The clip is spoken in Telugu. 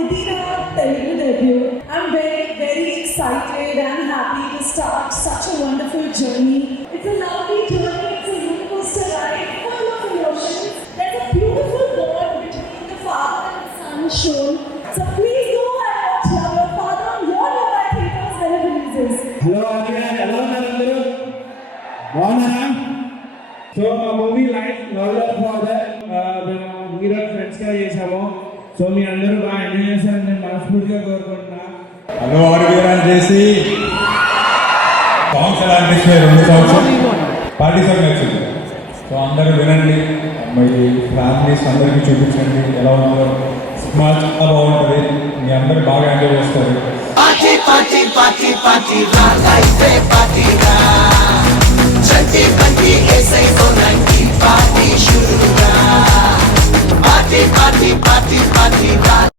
Idina Telugu debut. I'm very excited and happy to start such a wonderful journey. It's a lovely journey. It's a roller coaster ride full of emotions. There's a beautiful bond between the father and son shown. So please go and watch Love Your Father on your nearby theaters when it releases. Hello ఆదిగా ఎలా ఉన్నారు అందరూ బాగున్నారా? సో మా movie life love your father మేము హీరో ఫ్రెండ్స్ గా చేసాము. సో మీ అందరూ బాగా ఎంజాయ్ చేశారని నేను మనస్ఫూర్తిగా కోరుకుంటున్నా. హలో ఆర్వీరాన్ చేసి సాంగ్స్ ఎలా అనిపించాయి? 2 సాంగ్స్ పార్టీ సాంగ్ నచ్చింది. సో అందరూ వినండి, మీ ఫ్యామిలీస్ అందరికీ చూపించండి ఎలా ఉందో. సినిమా చాలా బాగుంటుంది, మీ అందరూ బాగా ఎంజాయ్ చేస్తారు. పార్టీ పార్టీ పార్టీ పార్టీ రా లైఫ్ పార్టీ రా చంటి బంటి ఏసై సోనంకి పార్టీ షురు రా పార్టీ పార్టీ పార్టీ పార్టీ రా